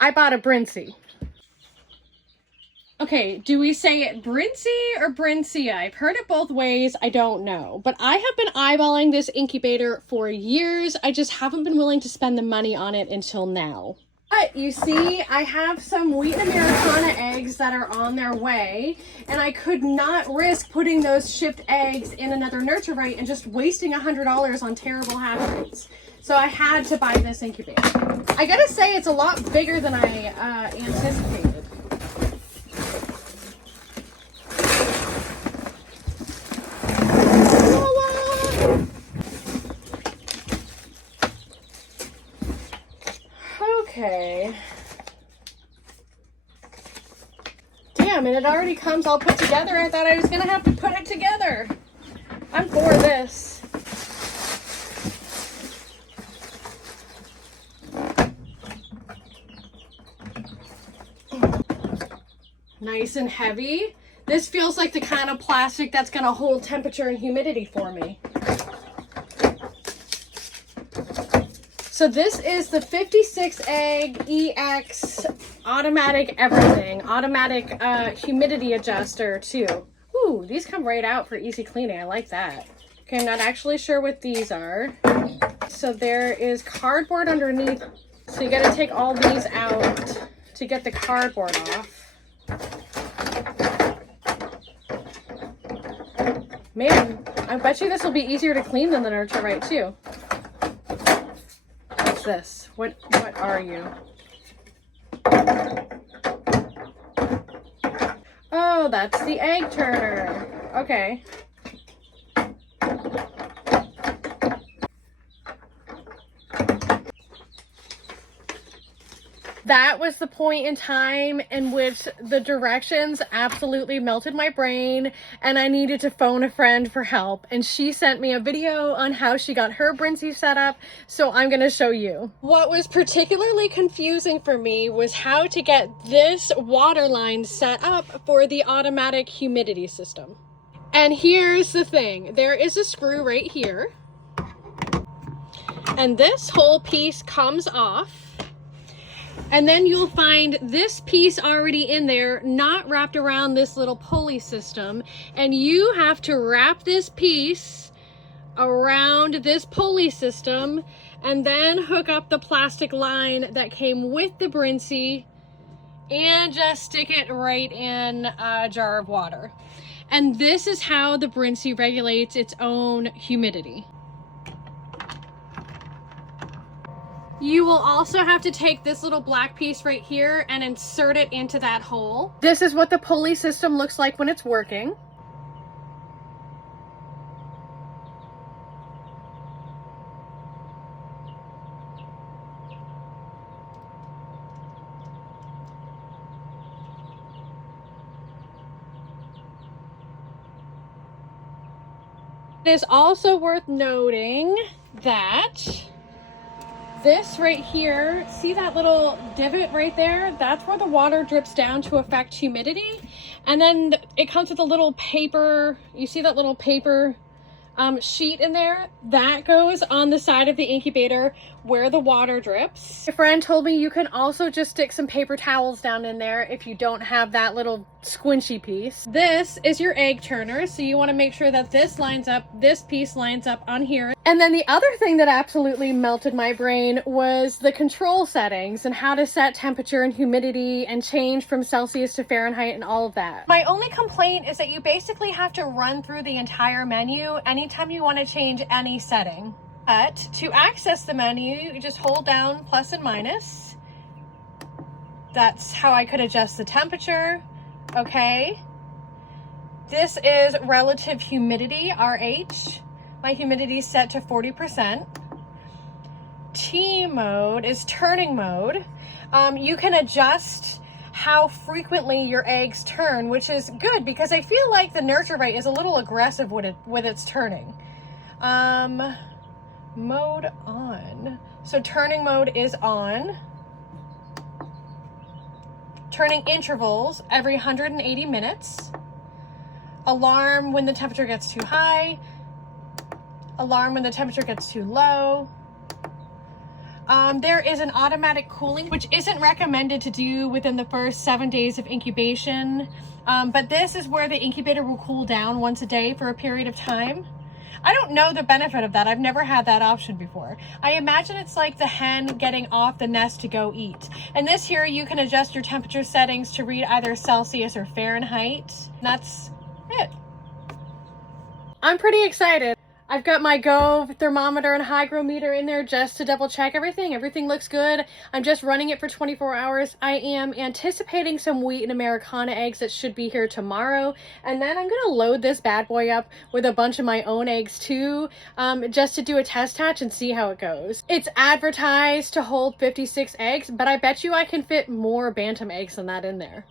I bought a Brin-See. Okay, do we say it Brin-See or Brin-See? I've heard it both ways. I don't know. But I have been eyeballing this incubator for years. I just haven't been willing to spend the money on it until now. But you see, I have some wheat and Americana eggs that are on their way, and I could not risk putting those shipped eggs in another nurture right and just wasting $100 on terrible hatch rates. So I had to buy this incubator. I gotta say, it's a lot bigger than I anticipated. Okay. Damn, and it already comes all put together. I thought I was gonna have to put it together. I'm for this. Nice and heavy. This feels like the kind of plastic that's gonna hold temperature and humidity for me. So this is the 56 egg EX automatic everything, automatic humidity adjuster too. Ooh, these come right out for easy cleaning. I like that. Okay, I'm not actually sure what these are. So there is cardboard underneath. So you gotta take all these out to get the cardboard off. Man, I bet you this will be easier to clean than the nurture right too. What's this? What are you? Oh, that's the egg turner. Okay. That was the point in time in which the directions absolutely melted my brain and I needed to phone a friend for help. And she sent me a video on how she got her Brin-See set up, so I'm gonna show you. What was particularly confusing for me was how to get this water line set up for the automatic humidity system. And here's the thing, there is a screw right here. And this whole piece comes off. And then you'll find this piece already in there, not wrapped around this little pulley system. And you have to wrap this piece around this pulley system and then hook up the plastic line that came with the Brin-See and just stick it right in a jar of water. And this is how the Brin-See regulates its own humidity. You will also have to take this little black piece right here and insert it into that hole. This is what the pulley system looks like when it's working. It is also worth noting that this right here, see that little divot right there? That's where the water drips down to affect humidity. And then it comes with a little paper, you see that little paper sheet in there? That goes on the side of the incubator where the water drips. My friend told me you can also just stick some paper towels down in there if you don't have that little squinchy piece. This is your egg turner, so you want to make sure that this lines up, this piece lines up on here. And then the other thing that absolutely melted my brain was the control settings and how to set temperature and humidity and change from Celsius to Fahrenheit and all of that. My only complaint is that you basically have to run through the entire menu anytime you want to change any setting. But to access the menu, you just hold down plus and minus. That's how I could adjust the temperature. Okay. This is relative humidity, RH. My humidity is set to 40%. T mode is turning mode. You can adjust how frequently your eggs turn, which is good because I feel like the nurture rate is a little aggressive with its turning. Mode on. So turning mode is on. Turning intervals every 180 minutes. Alarm when the temperature gets too high. Alarm when the temperature gets too low. There is an automatic cooling, which isn't recommended to do within the first 7 days of incubation. But this is where the incubator will cool down once a day for a period of time. I don't know the benefit of that. I've never had that option before. I imagine it's like the hen getting off the nest to go eat. And this here, you can adjust your temperature settings to read either Celsius or Fahrenheit. That's it. I'm pretty excited. I've got my Go thermometer and hygrometer in there just to double check everything. Everything looks good. I'm just running it for 24 hours. I am anticipating some wheat and Americana eggs that should be here tomorrow. And then I'm gonna load this bad boy up with a bunch of my own eggs too, just to do a test hatch and see how it goes. It's advertised to hold 56 eggs, but I bet you I can fit more bantam eggs than that in there.